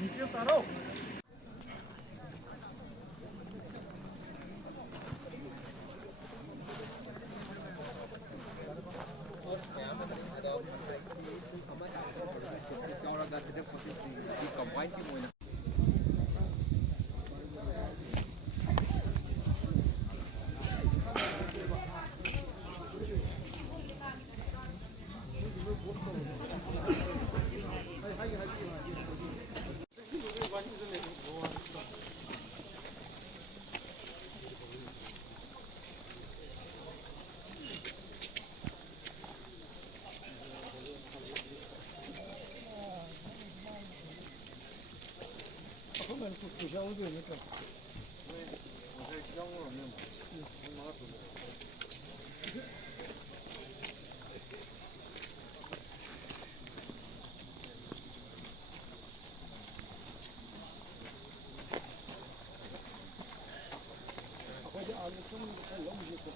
नीचे उतारो 그러면 또 도시락을 되니까. 왜 요새 시장으로 오면 얼마나 더 먹어? 아버지 아주 좀 너무 좋고.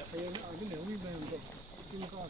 아주 내용이 되는 거. 그러니까